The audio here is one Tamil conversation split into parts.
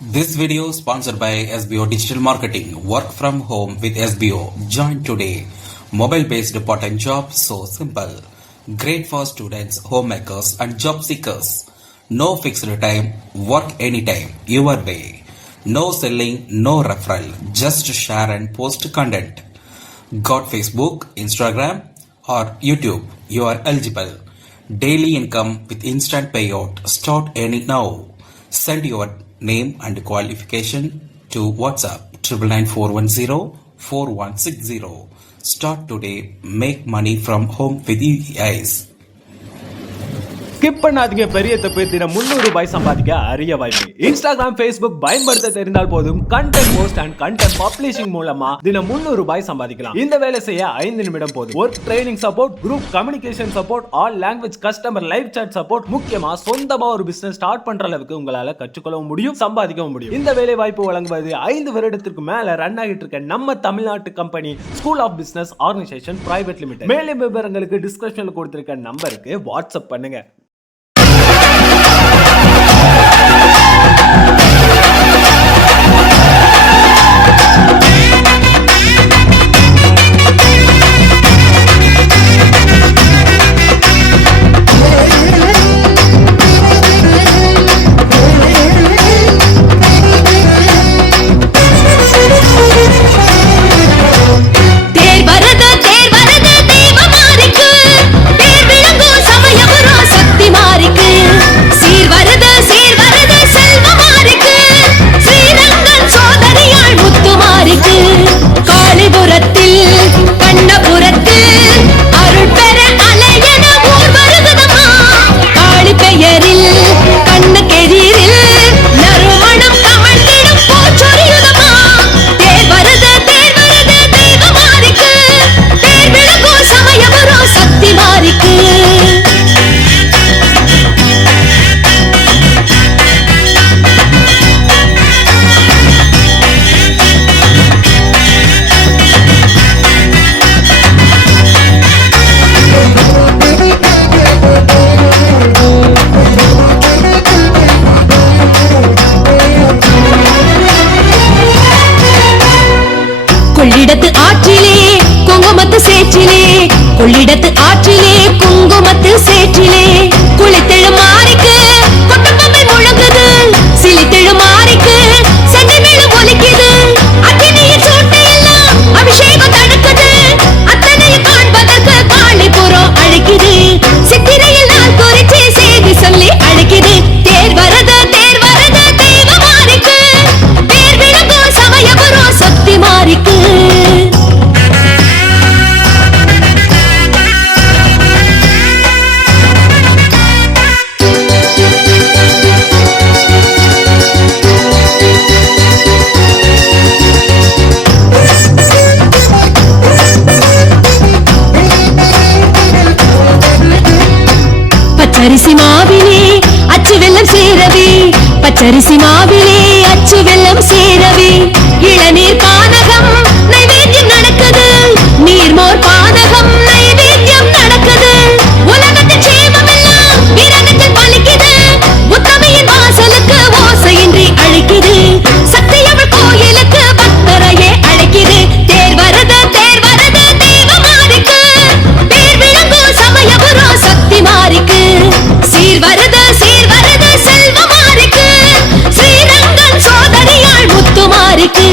This video is sponsored by SBO Digital Marketing. Work from home with SBO. Join today. Mobile-based part-time job, so simple. Great for students, homemakers and job seekers. No fixed time, work anytime, your way. No selling, no referral, just share and post content. Got Facebook, Instagram or YouTube? You are eligible. Daily income with instant payout. Start earning now. Send your name and qualification to WhatsApp 9994104160. Start today. Make money from home with EIs. Skip பண்ணாதீங்க, பெரிய தப்பு. தினம் $300 சம்பாதிக்க அரிய வாய்ப்பு. இன்ஸ்டாகிராம், Facebook பயன்படுத்த தெரிந்தால் போதும். Content post and content publishing மூலமா தினம் $300 சம்பாதிக்கலாம். இந்த வேலை செய்ய 5 நிமிடம் போதும். Work training support, group communication support, all language customer live chat support, முக்கியமா சொந்தமா ஒரு பிசினஸ் ஸ்டார்ட் பண்ற அளவுக்கு உங்களால கற்றுக்கொள்ளவும் முடியும், சம்பாதிக்கவும் முடியும். இந்த வேலை வாய்ப்பு வழங்குவது 5 வருடத்திற்கு மேல ரன் ஆகிட்டு இருக்க நம்ம தமிழ்நாட்டு company school of business organisation private limited. மேலும் விவரங்களுக்கு டிஸ்கிரிப்ஷன்ல கொடுத்திருக்க நம்பருக்கு வாட்ஸ்அப் பண்ணுங்க. கொள்ளிடத்து ஆற்றிலே குங்குமத்து சேற்றிலே, கொள்ளிடத்து ஆற்றிலே குங்குமத்து சேற்றிலே, குளித்தெழு மாறிக்கு கொட்டப்பம்பை முழங்குது, சிலித்தெழு மாறிக்கு சண்டை மேளம் ஒலிக்குது, அக்னியின் சூட்டையெல்லாம் அபிஷேகம் தடுக்குது, அத்தனையும் காண்பதற்கு காளிபுரம் அழைக்குது, சித்திரையில் நாள் குறிச்சி செய்தி சொல்லி அழைக்குது, தேர் வரது தேர் வரது தெய்வ மாறிக்கு, தேர் விளங்கும் சமயபுரம் சக்தி மாறிக்கு. பச்சரிசி மாவிலே அச்சு வெல்லம் சேரவே, பச்சரிசி மாவிலே அச்சு வெல்லம் சேரவே, இளநீர் பானகம் நைவேத்தியம் நடக்குது, நீர்மோர் பானகம் நைவேத்தியம் நடக்குது, உலகத்தின் சேமம் எல்லாம் இரங்கத்தில் பலிக்குது, உத்தமையின் வாசலுக்கு ஓசையின்றி அழைக்குது, சக்தியவள் கோயிலுக்கு பக்தரையே அழைக்குது, தேர் வரது தெய்வ மாறிக்கு, தேர் விளங்கும் சமயபுரம் சக்தி மாறிக்கு, சீர் வருது செல்வ மாறிக்கு, ஸ்ரீரங்கன் சோதரியாள் முத்து மாறிக்கு.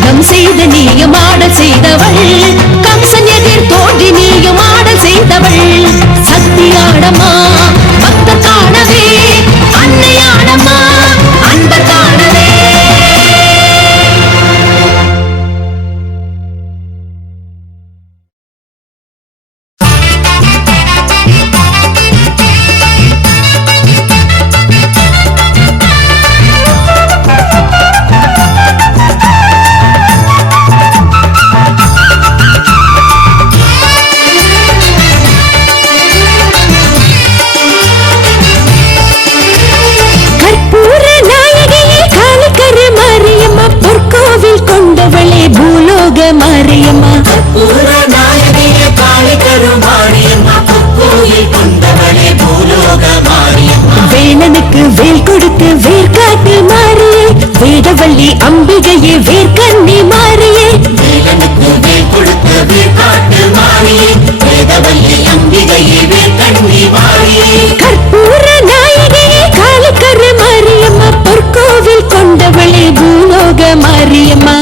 யாகம் செய்து நீயும் ஆடல் செய்தவள், கம்சன் எதிர் தோன்றி நீயும் ஆடல் செய்தவள். சக்தியாடம்மா பக்தர் காணவே, அன்னையாடம்மா அன்பர் காணவே. மாரியம்மா கற்பூர நாயகியே காளி கருமாரியம்மா, கோயில் கொண்டவளே பூலோக மாரியம்மா. வேலனுக்கு வேல் கொடுத்து வேர்காட்டு மாறியே, வேதவள்ளி அம்பிகையே வேர்க்கண்ணி மாறியே. வேலனுக்கு வேல் கொடுத்து வேர்காட்டு மாறியே, வேதவள்ளி அம்பிகையே வேர்க்கண்ணி மாறியே. கற்பூர நாயகியே காளி கருமாரியம்மா, பொற்கோவில் கொண்டவளே பூலோக மாரியம்மா.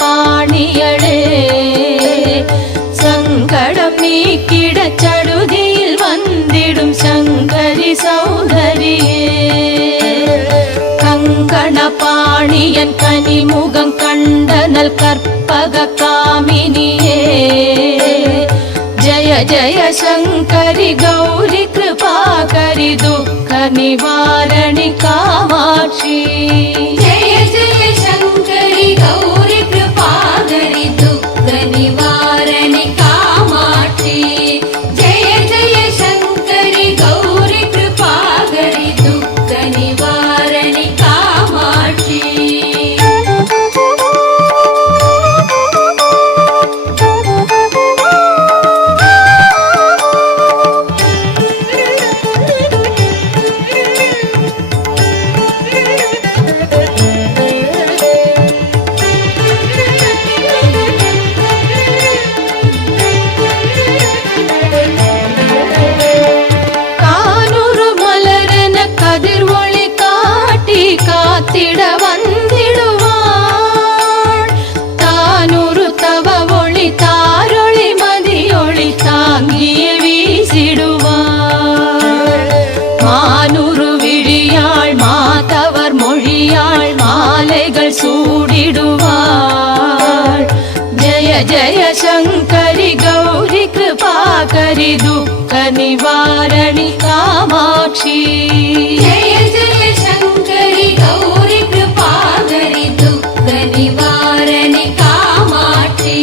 பாணியளே சங்கடம் நீக்கிட சடுதியில் வந்திடும் சங்கரி சௌதரியே கங்கண பாணியன் கனிமுகம் கண்டனல் கற்பக காமினியே जय जय शंकरि गौरी कृपाकरि दुःख निवारणि कामाक्षी जय जय शंकरि गौरी कृपाकरि दुःख निवारणि कामाक्षी जय जय शंकरि गौरी कृपाकरि दुःख निवारणि कामाक्षी காத்திட வந்திடுவாள் தானொரு தவ ஒளி தாரொளி மதியொளி தாங்கிய வீசிடுவாள் மானுரு விழியாள் மாதவர் மொழியாள் மாலைகள் சூடிடுவாள் ஜய ஜய சங்கரி கௌரி கிருபாகரி துக்க நிவாரணி காமாட்சி ஜய ஜய शंकरि गौरी कृपाकरि दुःख निवारणि कामाक्षी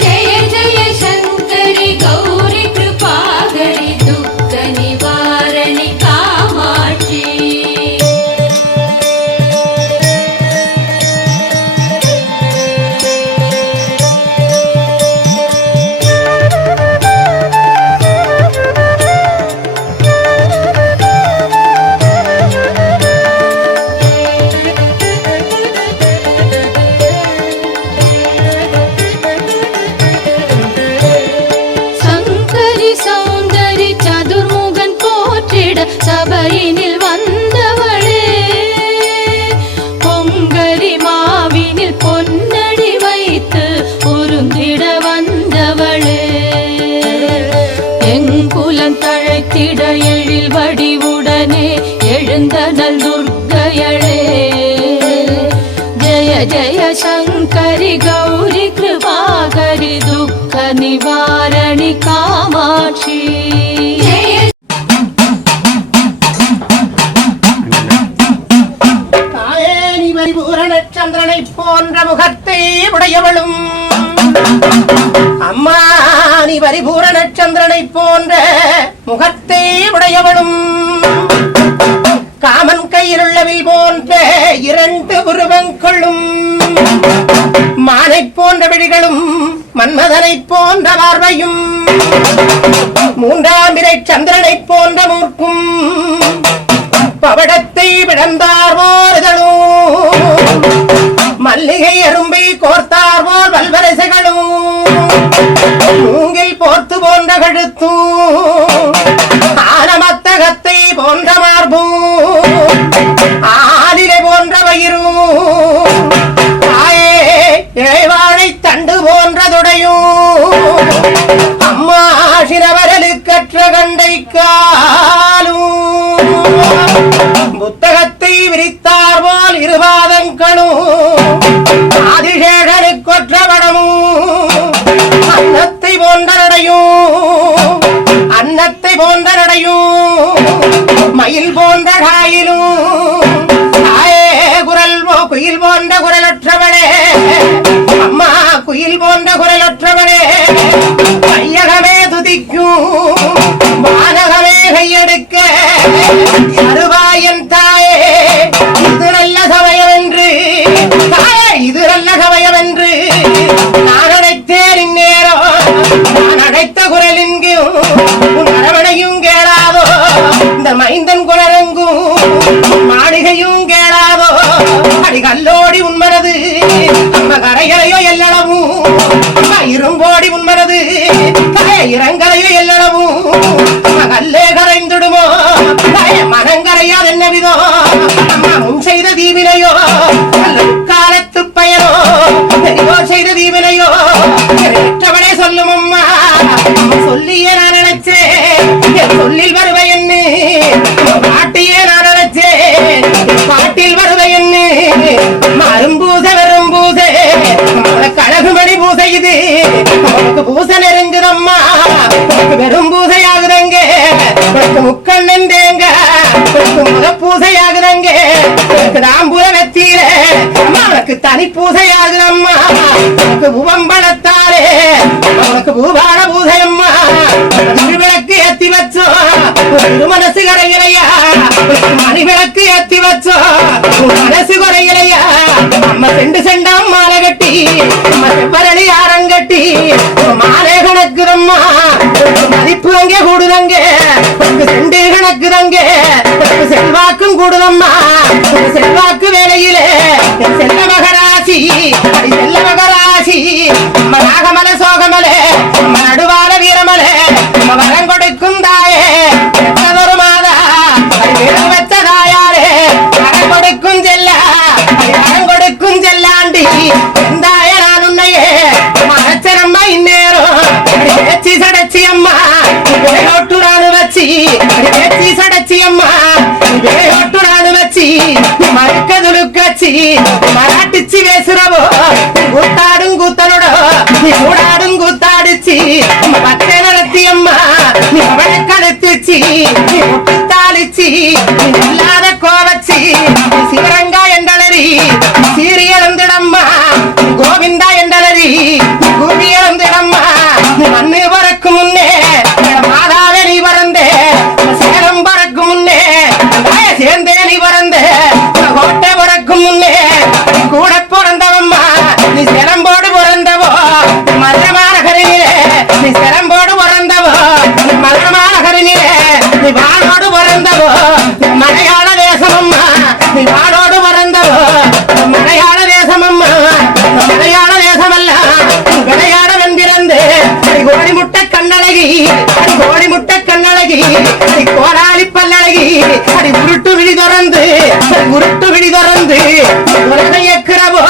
जय जय शंकरि गौरी कृपाकरि दुःख निवारणि कामाक्षी சபையினில் வந்தவளே பொங்கரி மாவினில் பொன்னடி வைத்து பொருந்திட வந்தவளே எங்குலம் தழைத்திட எழில் வடிவுடனே எழுந்தனல் துர்க்கையளே ஜய ஜய சங்கரி கௌரி கிருபாகரி துக்க நிவாரணி காமாட்சி சந்திரனை போன்ற முகத்தை உடையவளும் அம்மா நீ பரிபூரண சந்திரனை போன்ற முகத்தை உடையவளும் காமன் கையிலுள்ளவில் போன்ற இரண்டு உருவங்களும் மானை போன்ற விழிகளும் மன்மதனை போன்ற பார்வையும் மூன்றாம் பிறை சந்திரனை போன்ற மூர்க்கும் பவடத்தை விடந்தார் போதலும் மல்லிகை அரும்பை கோர்த்தார் போல் வல்வரசைகளும் மூங்கில் போர்த்து போன்ற கழுத்தும் ஆனமத்தகத்தை போன்ற மார்பும் ஆலிலை போன்ற வயிறும் தாயே ஏவாழை தண்டு போன்றதுடையும் அம்மா சினவரலுக்கற்ற கண்டை காலும் புத்தகத்தை விரித்தார் போல் இருபாதங்களும் ஆதிசேஷனுக்கு கொற்றவடமும் அன்னத்தை போன்ற நடையும் மயில் போன்ற காயிலும் தாயே குயில் போன்ற குரலற்றவளே அம்மா குயில் போன்ற குரலற்றவளே கையகமே துதிக்கும் வானகமே கையெடுக்க அருவாயன் தாயே இது நல்ல சமயம் என்று தாயே இது நல்ல சமயம் என்று நான் அழைத்தேன் இந்நேரம் நான் அழைத்த குரலின்கும் உன் அரவணையும் கேளாதோ இந்த மைந்தன் குரலெங்கும் மாளிகையும் கேளாதோ அடி கல்லோடி உன்மனது அம்ம கரையறையோ எல்லளவும் அம்மா இரும்போடி உன்மனது இறங்கரையோ எல்லளவும் அம்மா கல்லே கரைந்துடுமோ மனங்கரையாது என்ன விதோ அம்மா முன் செய்த தீவினையோ அல்ல காலத்து பயனோ பூசை நெருங்குதம்மா வெறும் பூசையாகுதங்க முக்கண்ணன் தேங்க முத பூசையாகுதங்க தாம்பூர வெத்தீர உனக்கு தனி பூசையாகுதம்மா உனக்கு உவம்பளத்தாலே உனக்கு பூபான பூசையம்மா விளக்கு ஏத்தி வச்சோம் மனசு கரையிலையா மணி விளக்கு ஏத்தி வச்சோம் மனசு குறையிலையா நம்ம செண்டு செண்டாம் மாலை கட்டி நம்ம செப்பரளி ஆரங்கட்டி மாலை கணக்குதம்மா மதிப்பு அங்கே கூடுதங்க செண்டு கணக்குதங்க செல்வாக்கும் கூடுதம்மா செல்வாக்கு வேலையிலே செல்ல மகராசி செல்ல மகராசி நம்ம நாகமலை சோகமலை நம்ம நடுவார வீரமலை நம்ம வரம் கொடுக்கும் தாயே ஒரு மாதா வச்ச தாயாரே வரம் கொடுக்கும் செல்ல வரம் கொடுக்கும் செல்லாண்டி எந்தாய நான் உன்னையே மரச்சரம்மா இந்நேரம் பேச்சு சடச்சி அம்மா வேலோட்டு நானு வச்சி பேச்சு சடச்சி அம்மா வேலோட்டு நானு வச்சி மறுக்க துடுக்கச்சி மராட்டிச்சு பேசுறவோ கூத்தாடும் கூத்தனோட நீ கூடாடும் கூத்தாடிச்சு பச்சை நடத்தி அம்மா நீ அவளை கழுத்துச்சு நீ முட்டுத்தாளிச்சு நீ இல்லாத கோவச்சி சிவரங்கா என்றலரி சீரி இழந்துடம்மா கோவிந்தா என்றலரி கூவி இழந்துடம்மா மண்ணு பறக்கு முன்னே மாதாவே நீ பறந்தே சேலம் பறக்கு முன்னே சேர்ந்தே நீ பறந்தே கோட்டை பறக்கும் முன்னே கூட பிறந்தவம்மா நீ சிலம்போடு பிறந்தவோ மதுரமான கருவிலே நீ சிலம்போடு பிறந்தவோ மதுரமான கருவிலே நீ வானோடு பிறந்தவோ மலையாள தேசமம்மா நீ வானோடு பிறந்தவோ மலையாள தேசமம்மா மலையாள தேசமல்ல விளையாட வென்பிறந்து கோடி முட்டை கண்ணழகி கோடி முட்டை கண்ணழகி கோடாலி பல்லழகி உருட்டு விழி திறந்து உருட்டு விழி திறந்து உலகை எக்கிறவோ